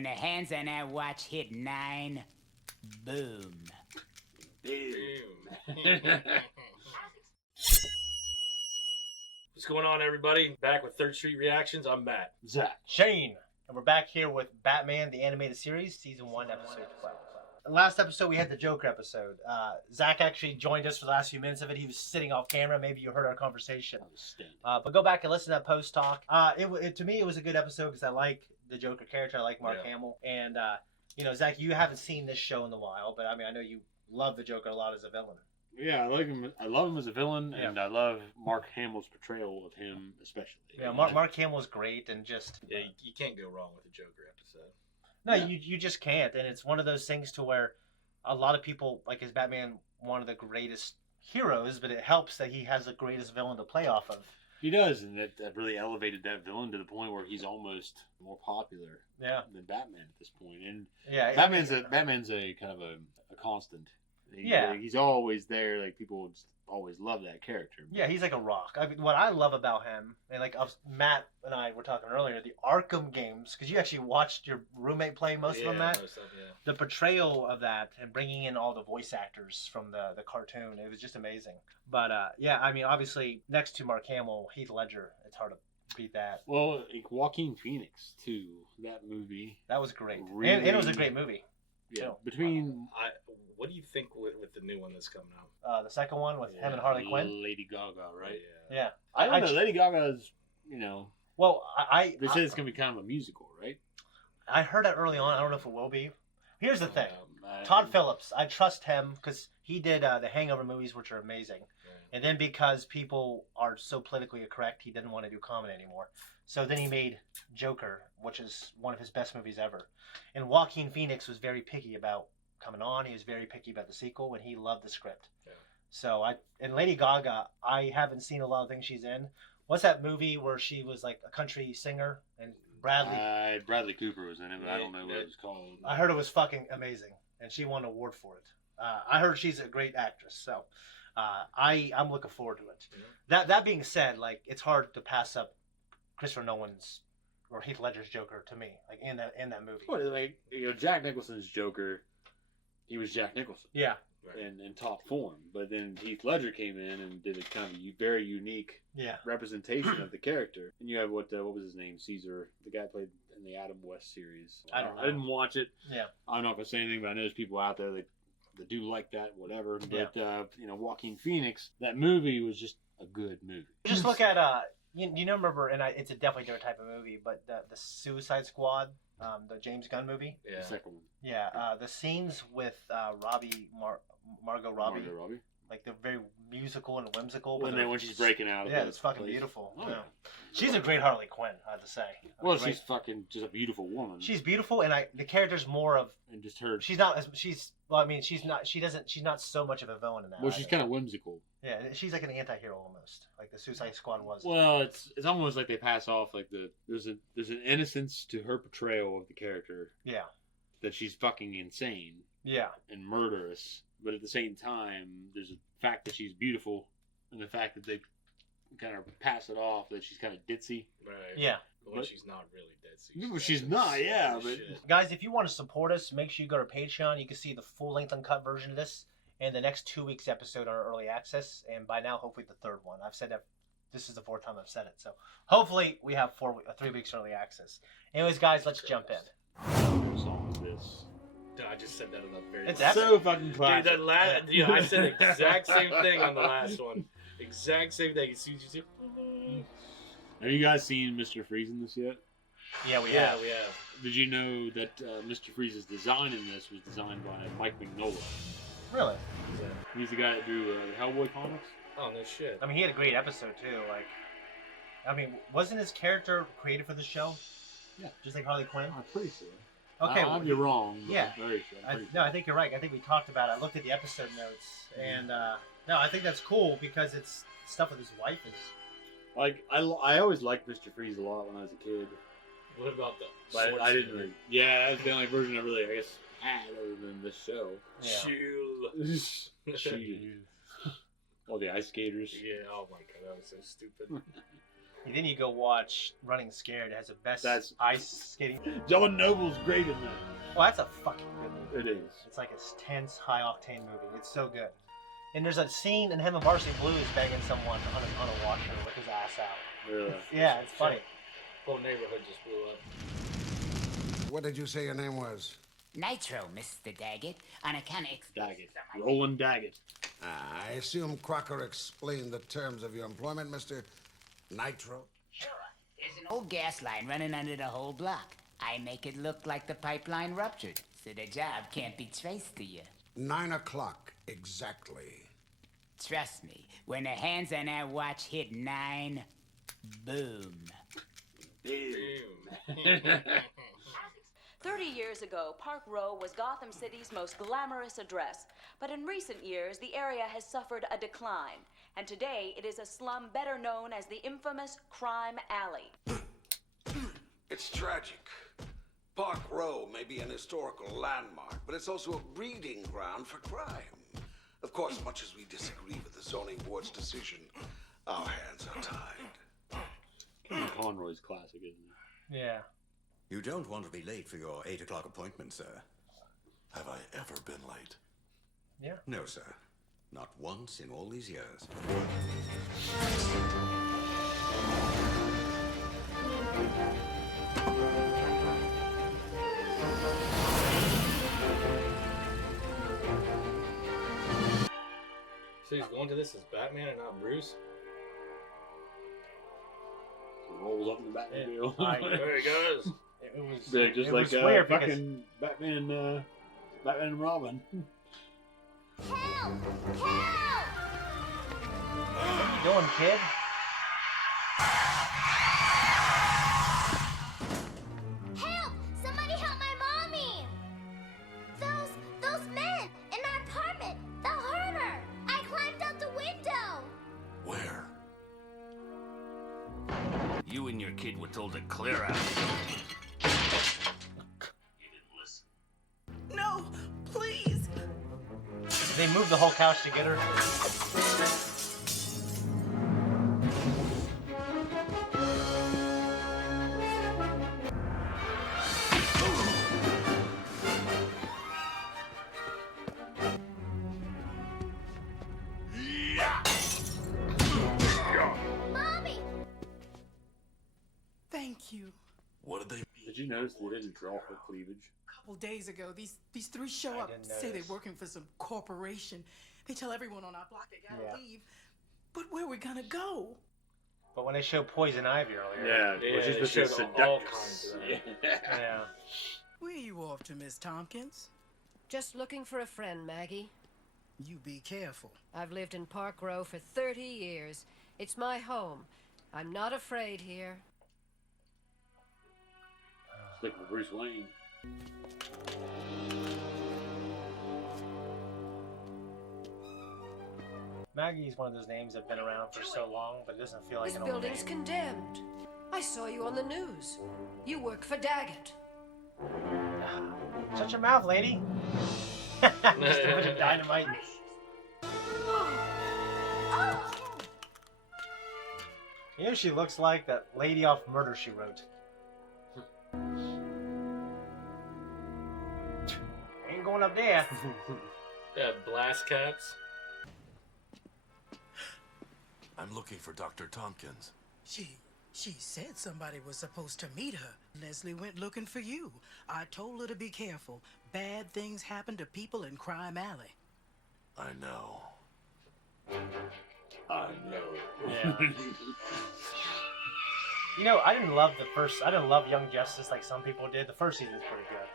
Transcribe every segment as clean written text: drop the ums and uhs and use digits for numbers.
When the hands on that watch hit 9, boom. What's going on, everybody? Back with Third Street Reactions. I'm Matt. Zach. Shane. And we're back here with Batman, the Animated Series, Season 1, Episode 12. Last episode, we had the Joker episode. Zach actually joined us for the last few minutes of it. He was sitting off camera. Maybe you heard our conversation. But go back and listen to that post-talk. To me, it was a good episode because I like the Joker character. I like Mark Hamill. And, Zach, you haven't seen this show in a while, but, I know you love the Joker a lot as a villain. Yeah, I like him. I love him as a villain, and I love Mark Hamill's portrayal of him, especially. Yeah, Mark Hamill's great, and just you can't go wrong with the Joker episode. No, you just can't, and it's one of those things to where a lot of people like his Batman one of the greatest heroes, but it helps that he has the greatest villain to play off of. He does, and that really elevated that villain to the point where he's almost more popular than Batman at this point. And Batman's a kind of a constant. He's always there. Like, people just always love that character. Yeah, he's like a rock. What I love about him, and Matt and I were talking earlier, the Arkham games, because you actually watched your roommate play most of them, Matt. Most of them, yeah. The portrayal of that and bringing in all the voice actors from the cartoon, it was just amazing. But obviously next to Mark Hamill, Heath Ledger, it's hard to beat that. Well, Joaquin Phoenix too. That movie. That was great, really, and it was a great movie. Yeah. What do you think with the new one that's coming out? The second one with him and Harley Quinn? Lady Gaga, right? Yeah. I don't know. Lady Gaga's, Well, they said it's going to be kind of a musical, right? I heard that early on. I don't know if it will be. Here's the thing. Todd Phillips, I trust him because he did the Hangover movies, which are amazing. Yeah. And then because people are so politically correct, he didn't want to do comedy anymore. So then he made Joker, which is one of his best movies ever. And Joaquin Phoenix was very picky about coming on. He was very picky about the sequel, and he loved the script. Yeah. So and Lady Gaga, I haven't seen a lot of things she's in. What's that movie where she was like a country singer and Bradley Cooper was in it, but I don't know what it was called. I heard it was fucking amazing, and she won an award for it. I heard she's a great actress, so I'm looking forward to it. Yeah. That being said, like, it's hard to pass up Christopher Nolan's or Heath Ledger's Joker to me, like in that movie. Well, like, Jack Nicholson's Joker, he was Jack Nicholson. Yeah. In top form, but then Heath Ledger came in and did a kind of very unique representation of the character. And you have what was his name, Caesar, the guy played in the Adam West series. I don't know. I didn't watch it. Yeah, I'm not gonna say anything, but I know there's people out there that do like that, whatever. But Joaquin Phoenix, that movie was just a good movie. Just look at remember, and it's a definitely different type of movie, but the Suicide Squad. The James Gunn movie. Yeah. The second one. Yeah. The scenes with Margot Robbie. Like, they're very musical and whimsical. When she's breaking out of it's fucking beautiful. Oh, yeah. She's a great Harley Quinn, I have to say. She's fucking just a beautiful woman. She's beautiful, and the character's more of... And just her... She's not so much of a villain in that. Well, she's kind of whimsical. Yeah, she's like an anti-hero almost, like the Suicide Squad was. Well, it's almost like they pass off like there's an innocence to her portrayal of the character. Yeah. That she's fucking insane. Yeah. And murderous, but at the same time, there's a fact that she's beautiful, and the fact that they kind of pass it off that she's kind of ditzy. Right. Yeah. But she's not really ditzy. No, she's not. Yeah, but guys, if you want to support us, make sure you go to Patreon. You can see the full-length uncut version of this. And the next 2 weeks episode are early access, and by now, hopefully the third one. I've said that this is the fourth time I've said it, so hopefully we have 3 weeks early access. Anyways, guys, let's jump in. What song is this? Dude, I just said that on the very last. It's so fucking classic. Dude, I said the exact same thing on the last one. Exact same thing. Have you guys seen Mr. Freeze in this yet? Yeah, we have. Did you know that Mr. Freeze's design in this was designed by Mike Mignola? Really? He's the guy that drew the Hellboy comics. Oh, no shit. I mean, he had a great episode, too. Wasn't his character created for the show? Yeah. Just like Harley Quinn? I'm pretty sure. Okay. I'll be wrong. But yeah. I'm very sure. I think you're right. I think we talked about it. I looked at the episode notes. And, no, I think that's cool because it's stuff with his wife is... Like, I always liked Mr. Freeze a lot when I was a kid. What about the... But I didn't really... Yeah, that's the only version I really, I guess... other than this show. Yeah. Shield. All the ice skaters. Yeah, oh my god, that was so stupid. And then you go watch Running Scared. It has the best ice skating. John Noble's great in that. Well, that's a fucking good movie. It is. It's like a tense, high-octane movie. It's so good. And there's a scene in him and Varsity Blues banging someone on a washer with his ass out. Really? Yeah, it's funny. Whole neighborhood just blew up. What did you say your name was? Nitro, Mr. Daggett, on account of... Daggett. Roland Daggett. I assume Crocker explained the terms of your employment, Mr. Nitro? Sure. There's an old gas line running under the whole block. I make it look like the pipeline ruptured, so the job can't be traced to you. 9 o'clock, exactly. Trust me, when the hands on that watch hit 9, boom. Boom. 30 years ago, Park Row was Gotham City's most glamorous address. But in recent years, the area has suffered a decline. And today, it is a slum better known as the infamous Crime Alley. It's tragic. Park Row may be an historical landmark, but it's also a breeding ground for crime. Of course, much as we disagree with the zoning board's decision, our hands are tied. Conroy's classic, isn't it? Yeah. You don't want to be late for your 8 o'clock appointment, sir. Have I ever been late? Yeah. No, sir. Not once in all these years. So he's going to this as Batman and not Bruce? Rolls up in the Batmobile. There he goes. It was Big, just it like was weird fucking Batman, Batman and Robin. Help! Help! What are you doing, kid? Help! Somebody help my mommy! Those men in our apartment, they'll hurt her! I climbed out the window! Where? You and your kid were told to clear out. You didn't listen. No, please. They moved the whole couch to get her. Mommy! Thank you. What did they Did you notice they didn't draw her cleavage? A couple days ago, these three show I up, didn't say they're notice. working for some corporation. They tell everyone on our block they gotta Yeah. leave. But where we gonna go? But when they showed Poison Ivy earlier. Yeah, Yeah, which is they the showed all seductress. kinds of Yeah. Where you off to, Miss Tompkins? Just looking for a friend, Maggie. You be careful. I've lived in Park Row for 30 years. It's my home. I'm not afraid here. Stick with Bruce Wayne. Maggie's one of those names that have been around for so long, but it doesn't feel like This an old building's name. condemned. I saw you on the news. You work for Daggett. Shut your mouth, lady. Just a bunch of dynamite. You know, she looks like that lady off Murder, She Wrote. Ain't going up there. Yeah, blast cats. I'm looking for Dr. Tompkins. She said somebody was supposed to meet her. Leslie went looking for you. I told her to be careful. Bad things happen to people in Crime Alley. I know. I know. Yeah. You know, I didn't love Young Justice like some people did. The first season's pretty good.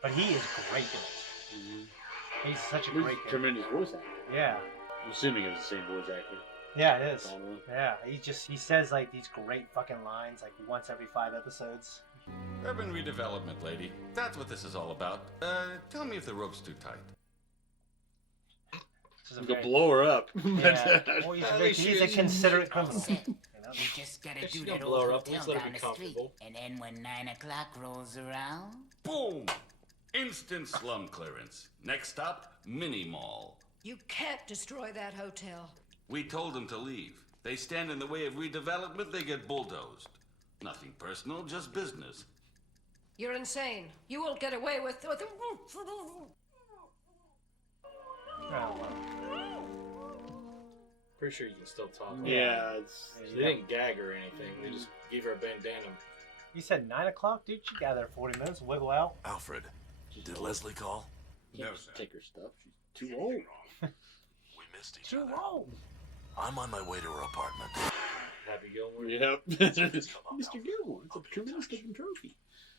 But he is great in it. He's such a He's great a kid. tremendous voice actor. Yeah. I'm assuming it's the same voice actor. Yeah, it is. Conroy. Yeah, he says like these great fucking lines like once every 5 episodes. Urban redevelopment, lady. That's what this is all about. Tell me if the rope's too tight. You can blow her up. Yeah. Well, he's a considerate criminal. You just gotta If she's do gonna that blow old her up, hotel let's let her down be the street. comfortable. And then when 9 o'clock rolls around... Boom! Instant slum clearance. Next stop, mini mall. You can't destroy that hotel. We told them to leave. They stand in the way of redevelopment, they get bulldozed. Nothing personal, just business. You're insane. You won't get away with... Pretty sure you can still talk. Yeah, they didn't gag her or anything. They just gave her a bandana. You said 9 o'clock, dude. She got there 40 minutes. Wiggle out. Alfred, did Leslie call? No, sir. Take her stuff. She's too old. We missed each other. Too old. I'm on my way to her apartment. Happy Gilmore. Yep. Mr. Gilmore. It's a tremendous looking trophy.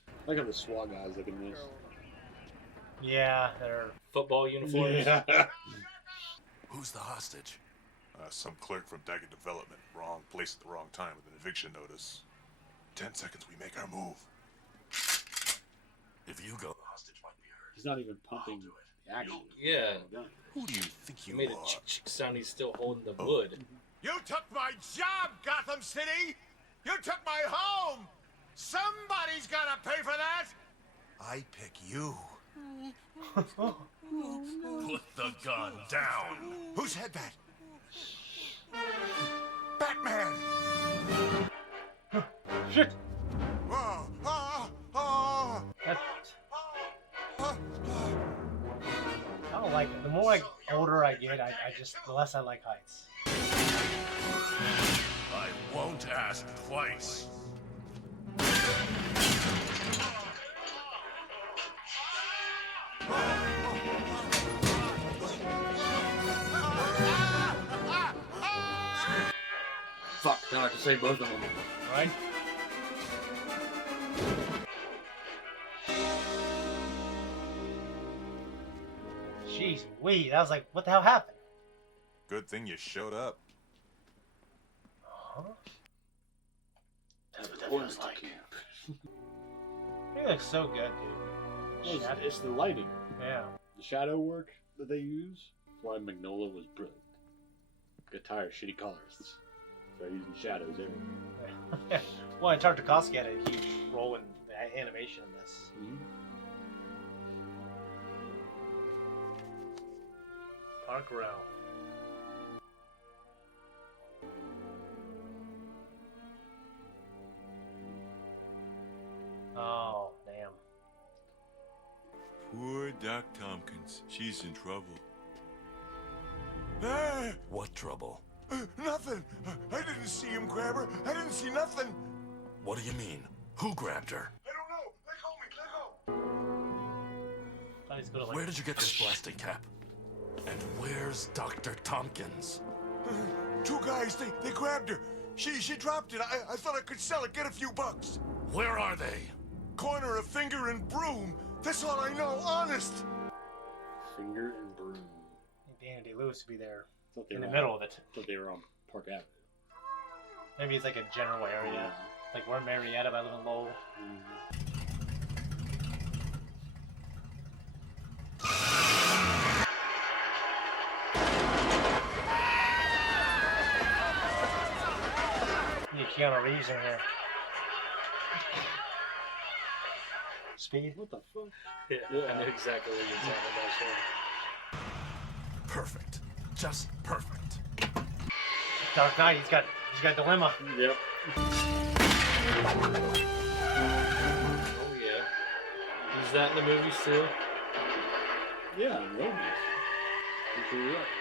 I like how the SWAT guys look at this. Yeah, they're football uniforms. Yeah. Who's the hostage? Some clerk from Daget Development. Wrong place at the wrong time with an eviction notice. 10 seconds, we make our move. If you go, the hostage might be hurt. He's not even pumping the action. Yeah. Who do you think you made are? a chick sound. He's still holding the wood. You took my job, Gotham City! You took my home! Somebody's gotta pay for that! I pick you. Put the gun down. Who said that? Batman! Shit! Oh, I don't like it. The more older I get, the less I like heights. I won't ask twice. Fuck, now I have to save both of them. Right? Jeez, that was like, what the hell happened? Good thing you showed up. Huh? That's what that feels like. It looks so good, dude. Well, it's the lighting. Yeah. The shadow work that they use. That's why Magnolia was brilliant. Got tired of shitty colorists. They're using shadows everywhere. Well, and Tartakovsky had a huge role in the animation in this. Park Row. Oh, damn. Poor Doc Tompkins. She's in trouble. What trouble? Nothing. I didn't see him grab her. I didn't see nothing. What do you mean? Who grabbed her? I don't know. Let go. Where did you get this plastic cap? And where's Dr. Tompkins? Two guys, they grabbed her. She dropped it. I thought I could sell it, get a few bucks. Where are they? Corner of Finger and Broom. That's all I know, honest. Finger and Broom. Danny Day-Lewis would be there in the were middle of it. I thought they were on Park Avenue. Maybe it's like a general area. Like we're in Marietta, but I live in Lowell. Need Keanu Reeves in here. Speed? What the fuck? Yeah, I knew exactly what you were talking about, Shane. Perfect. Just perfect. Dark Knight, he's got dilemma. Yep. Oh yeah. Is that in the movies too? Yeah, in movies. I'm sure you're right.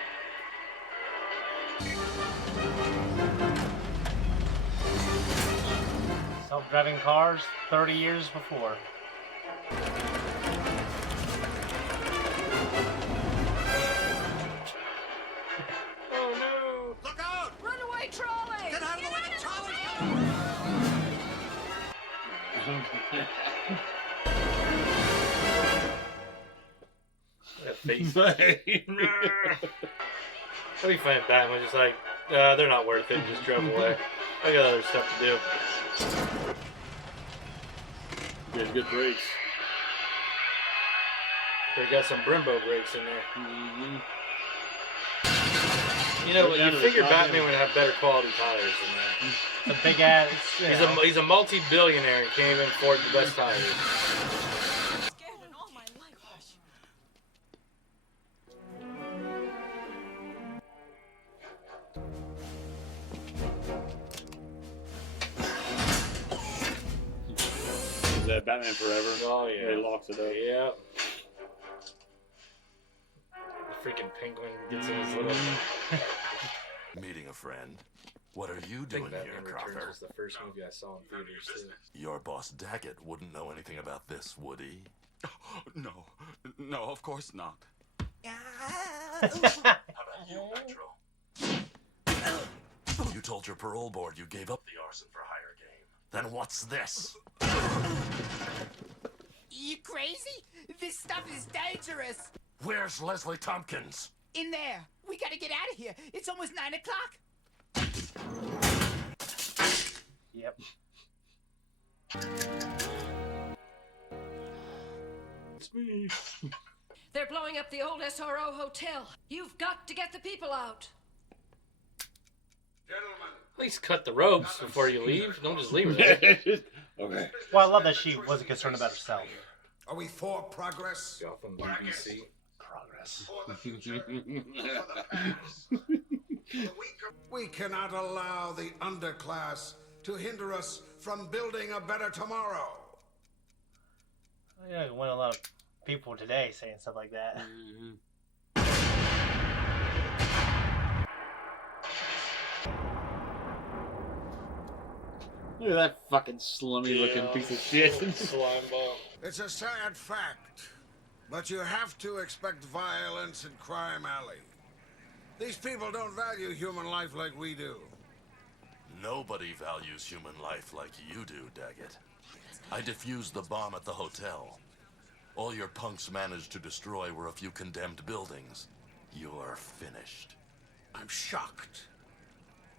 Self-driving cars 30 years before. Oh no! Look out! Run away, trolley! Get out of the way, the trolley's That face. I'd be fine with Batman, just like, they're not worth it, just drove away. I got other stuff to do. He has good brakes. They got some Brembo brakes in there. You know, you figure Batman would have better quality tires than that. The big ass. He's a multi-billionaire and can't even afford the best tires. Batman Forever. Oh yeah. He locks it up. Yeah. The freaking penguin gets in his little. Meeting a friend. What are you doing here, Crocker? Was the first movie I saw in theaters too. Your boss Daget wouldn't know anything about this, would he? No, of course not. How about you, Metro? You told your parole board you gave up the arson for hire game. Then what's this? You crazy? This stuff is dangerous. Where's Leslie Tompkins? In there. We gotta get out of here. It's almost 9 o'clock. Yep. It's me. They're blowing up the old SRO hotel. You've got to get the people out. At least cut the ropes before you leave. Don't just leave her there. Okay. Well, I love that she wasn't concerned about herself. Are we for progress? Gotham BBC. Progress. We cannot allow the underclass to hinder us from building a better tomorrow. Yeah, went a lot of people today saying stuff like that. Look at that fucking slummy looking piece of shit. Slime ball. It's a sad fact, but you have to expect violence in Crime Alley. These people don't value human life like we do. Nobody values human life like you do, Daggett. I defused the bomb at the hotel. All your punks managed to destroy were a few condemned buildings. You're finished. I'm shocked.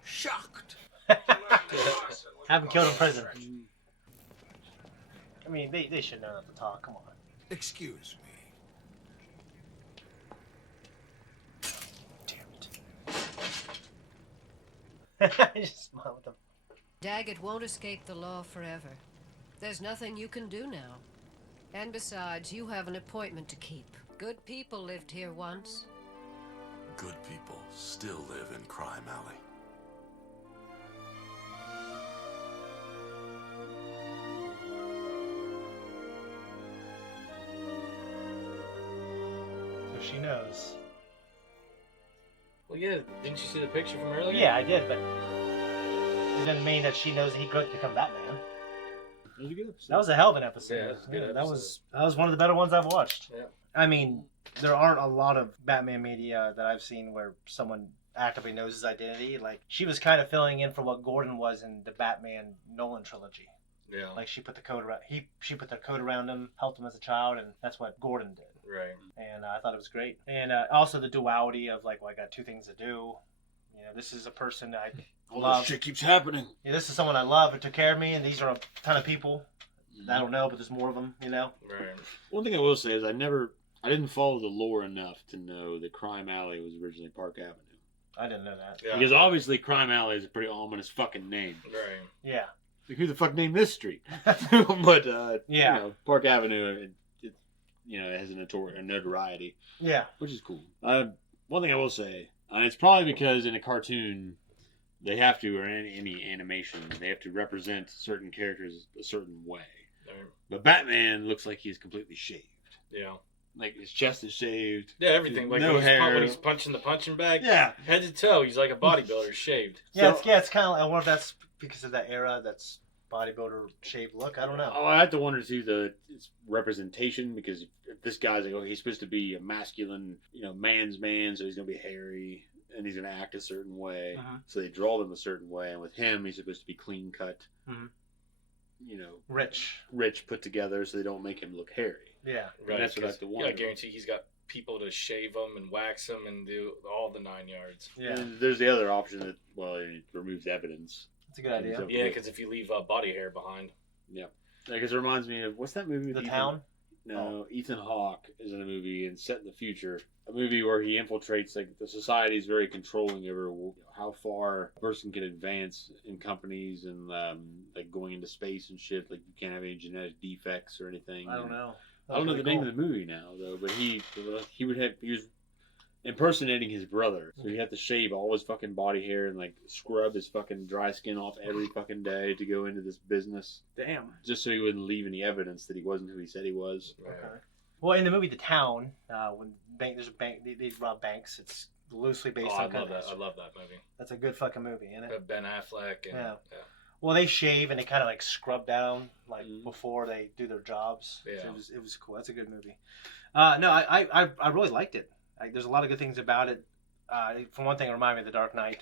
Shocked. Have him killed in prison. I mean, they should know not to talk. Come on. Excuse me. I just smile with them. Daggett won't escape the law forever. There's nothing you can do now. And besides, you have an appointment to keep. Good people lived here once. Good people still live in Crime Alley. So she knows. Well, yeah. Didn't you see the picture from earlier? Yeah, I did, but it doesn't mean that she knows that he could become Batman. That was a good episode. That was a hell of an episode. Yeah, it was a good episode. That was one of the better ones I've watched. Yeah. I mean, there aren't a lot of Batman media that I've seen where someone actively knows his identity. Like, she was kind of filling in for what Gordon was in the Batman Nolan trilogy. Yeah. Like, she put the coat around she put the coat around him, helped him as a child, and that's what Gordon did. Right. And I thought it was great. And also the duality of, like, well, I got two things to do. You know, this is a person I All love. this shit keeps happening. Yeah, this is someone I love who took care of me, and these are a ton of people. I don't know, but there's more of them, you know? Right. One thing I will say is I didn't follow the lore enough to know that Crime Alley was originally Park Avenue. I didn't know that. Yeah. Because obviously Crime Alley is a pretty ominous fucking name. Right. Yeah. Like, who the fuck named this street? But, yeah. You know, Park Avenue, it has a notoriety. Yeah. Which is cool. One thing I will say, it's probably because in a cartoon, they have to, or in any animation, they have to represent certain characters a certain way. Right. But Batman looks like he's completely shaved. Yeah. Like, his chest is shaved. Yeah, everything. Like no when hair. when he's punching the punching bag. Yeah. Head to toe, he's like a bodybuilder shaved. Yeah, it's kind of like, I wonder if that's because of that era, that's bodybuilder shaved look. I don't know. Oh, I have to wonder too its representation, because if this guy's like, he's supposed to be a masculine, man's man, so he's gonna be hairy and he's gonna act a certain way. So they draw them a certain way, and with him, he's supposed to be clean cut. Rich, put together, so they don't make him look hairy. Yeah, right. And that's what I have to wonder. Yeah, I guarantee he's got people to shave him and wax him and do all the 9 yards. Yeah. And there's the other option that it removes evidence. That's a good idea. Yeah, because if you leave body hair behind. Yeah. Because it reminds me of, what's that movie? The Town? No, Ethan Hawke is in a movie and set in the future. A movie where he infiltrates, like, the society is very controlling over how far a person can advance in companies and, like, going into space and shit. Like, you can't have any genetic defects or anything. I don't know. I don't know the name of the movie now, though, but he impersonating his brother. So he had to shave all his fucking body hair and like scrub his fucking dry skin off every fucking day to go into this business. Damn. Just so he wouldn't leave any evidence that he wasn't who he said he was. Okay. Well, in the movie The Town, when there's a bank, they rob banks. It's loosely based on. I love that movie. That's a good fucking movie, isn't it? Ben Affleck. And, yeah. Well, they shave and they kind of like scrub down like before they do their jobs. Yeah. So it was cool. That's a good movie. No, I really liked it. There's a lot of good things about it. For one thing, it reminded me of The Dark Knight,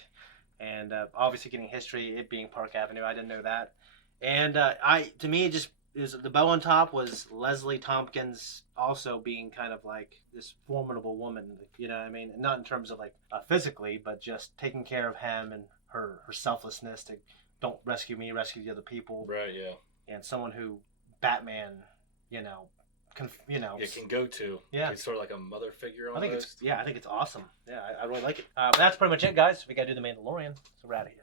and obviously getting history, it being Park Avenue. I didn't know that, and to me, it was the bow on top was Leslie Tompkins also being kind of like this formidable woman. You know what I mean? Not in terms of like physically, but just taking care of him and her selflessness to don't rescue me, rescue the other people. Right. Yeah. And someone who Batman, can go to. Yeah. He's sort of like a mother figure almost. I think it's awesome. Yeah, I really like it. But that's pretty much it, guys. We got to do The Mandalorian, so we're out of here.